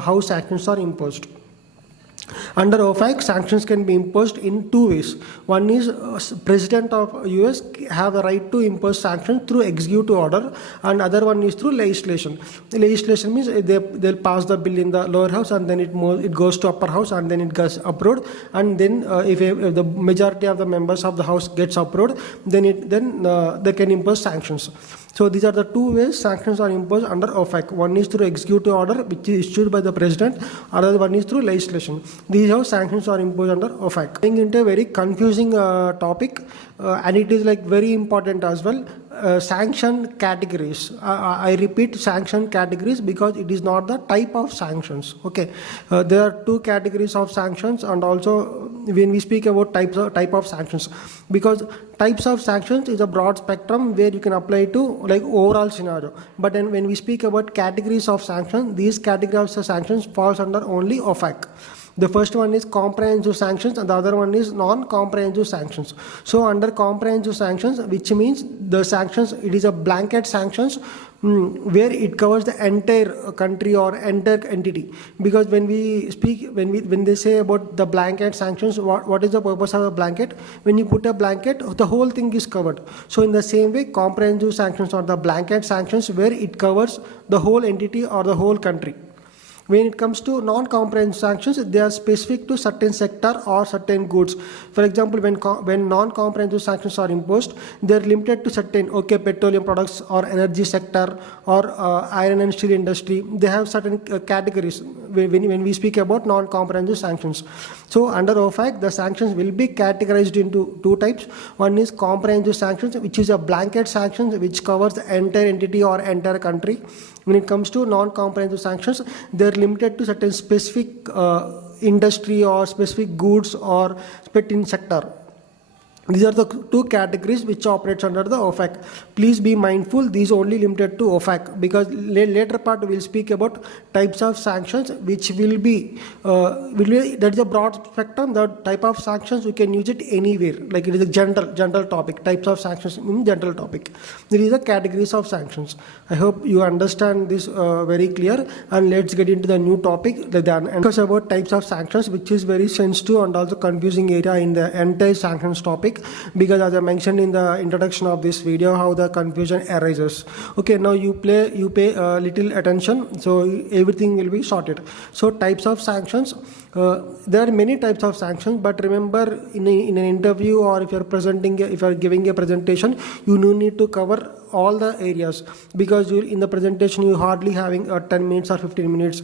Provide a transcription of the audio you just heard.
how sanctions are imposed. Under OFAC, sanctions can be imposed in two ways. One is President of US have the right to impose sanctions through executive order, and other one is through legislation. Legislation means they'll pass the bill in the lower house, and then it goes to upper house, and then it goes approved, and then if the majority of the members of the house gets approved, then they can impose sanctions. So these are the two ways sanctions are imposed under OFAC. One is through executive order, which is issued by the president. Another one is through legislation. These are how sanctions are imposed under OFAC. Going into a very confusing topic, and it is like very important as well. Sanction categories. I repeat, sanction categories, because it is not the type of sanctions. Okay, there are two categories of sanctions, and also when we speak about type of sanctions, because types of sanctions is a broad spectrum where you can apply to like overall scenario. But then when we speak about categories of sanctions, these categories of sanctions falls under only OFAC. The first one is comprehensive sanctions, and the other one is non-comprehensive sanctions. So under comprehensive sanctions, which means the sanctions, it is a blanket sanctions where it covers the entire country or entire entity. Because when we speak, when they say about the blanket sanctions, what is the purpose of a blanket? When you put a blanket, the whole thing is covered. So in the same way, comprehensive sanctions are the blanket sanctions where it covers the whole entity or the whole country. When it comes to non-comprehensive sanctions, they are specific to certain sector or certain goods. For example, when non-comprehensive sanctions are imposed, they are limited to certain petroleum products or energy sector or iron and steel industry. They have certain categories when we speak about non-comprehensive sanctions. So under OFAC, the sanctions will be categorized into two types. One is comprehensive sanctions, which is a blanket sanctions which covers the entire entity or entire country. When it comes to non-comprehensive sanctions, they are limited to certain specific industry or specific goods or certain sector. These are the two categories which operates under the OFAC. Please be mindful, these only limited to OFAC, because later part we will speak about types of sanctions which will be that is a broad spectrum. The type of sanctions we can use it anywhere, like it is a general topic. Types of sanctions in general topic. There is a categories of sanctions. I hope you understand this very clear, and let's get into the new topic, and discuss about types of sanctions, which is very sensitive and also confusing area in the entire sanctions topic. Because as I mentioned in the introduction of this video, how the confusion arises. Okay, now you pay little attention, so everything will be sorted. So types of sanctions, there are many types of sanctions, but remember in an interview, or if you're giving a presentation, you no need to cover all the areas, because in the presentation you hardly having 10 minutes or 15 minutes.